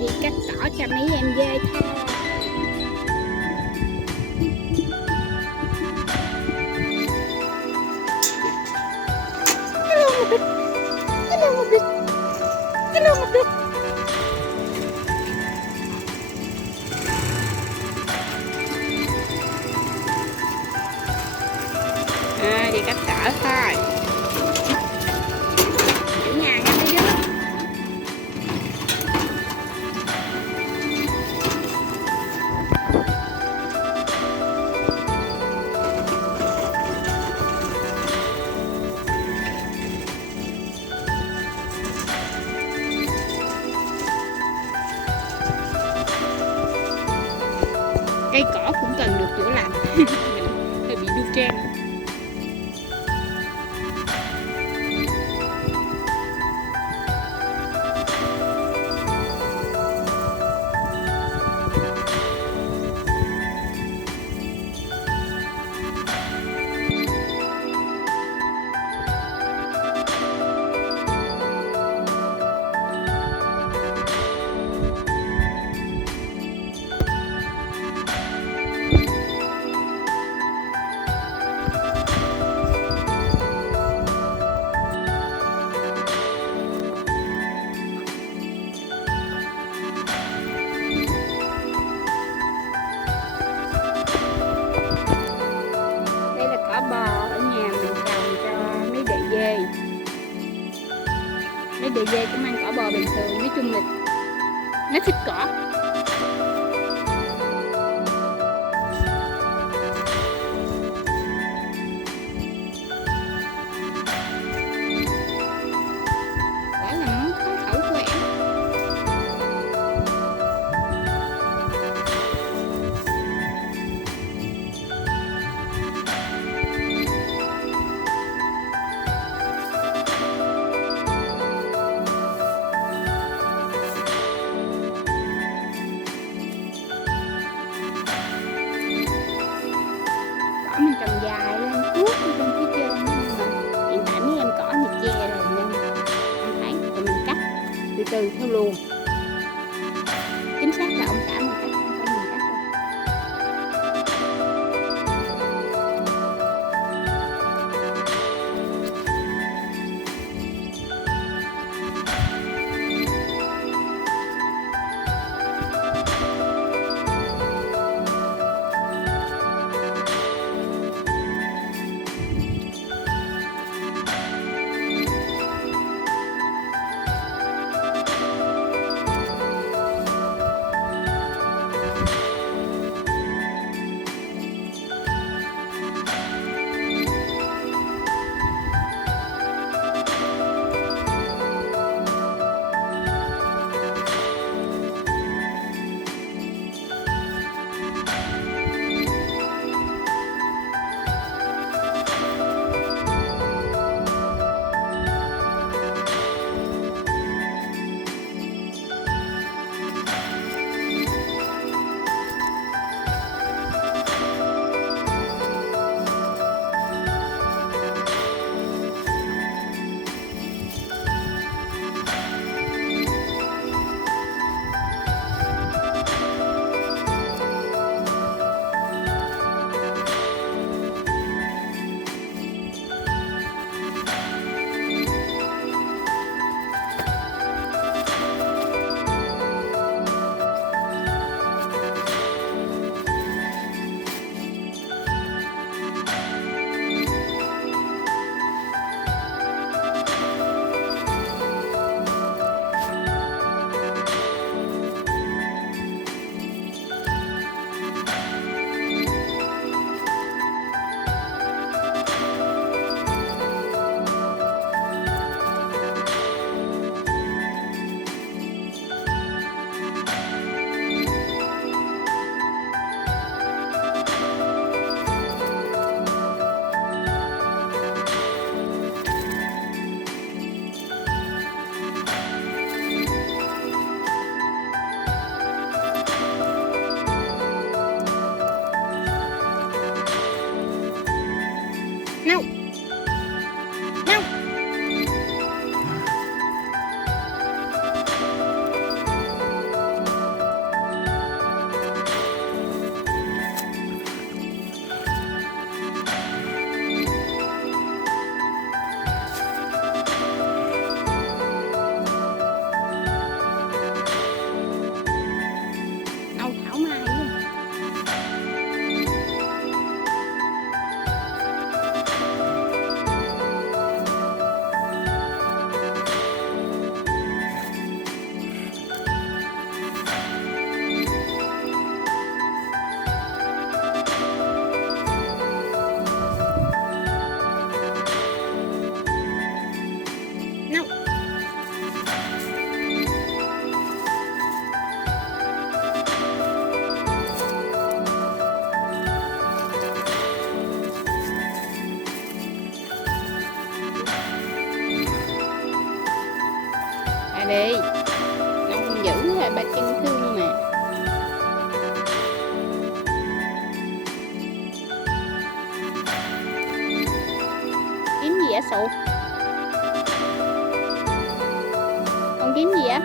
Đi cắt cỏ cho mấy em dê thôi. Hello một đít. Hello một đít. Hello một đít. Đi cắt cỏ thôi. Ở nhà nha mấy đứa. Cây cỏ cũng cần được chữa lành. Mình hơi bị đu trang. Cỏ bò ở nhà mình trồng cho mấy đệ dê. Mấy đệ dê cũng ăn cỏ bò bình thường, nói chung là nó thích cỏ. Quả là món khó khẩu của em. Mình trồng dài lên suốt bên phía trên, nhưng mà hiện tại mấy em cỏ này che rồi nên không thấy, rồi mình cắt từ từ theo luồng. Chính xác là ông xã mình cắt, không phải mình cắt đâu. tại bà chân thương mà. Kiếm gì á Sụ? Con kiếm gì á?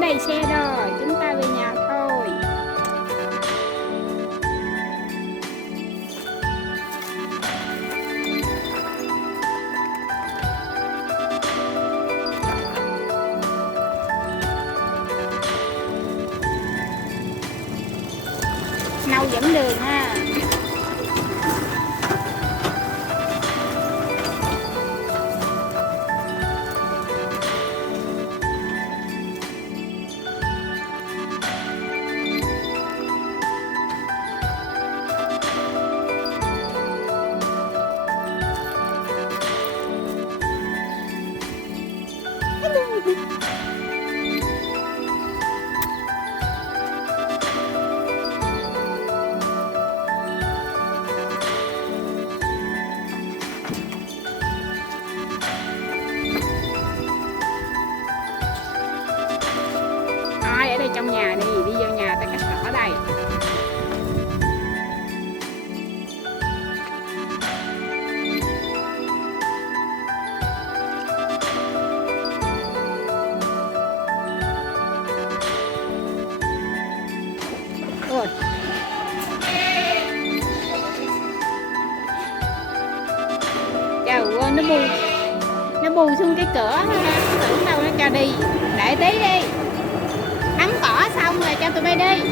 Đầy xe rồi, chúng ta về nhà thôi. Nâu dẫn đường ha. Ai ở đây trong nhà đi vô nhà ta cắt cỏ đây. Ôi. Trời ơi, nó bù xuống cái cửa, tưởng đâu nó cho đi. Để tí đi, bắn cỏ xong rồi cho tụi bay đi.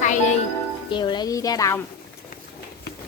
xay đi, chiều lại đi ra đồng.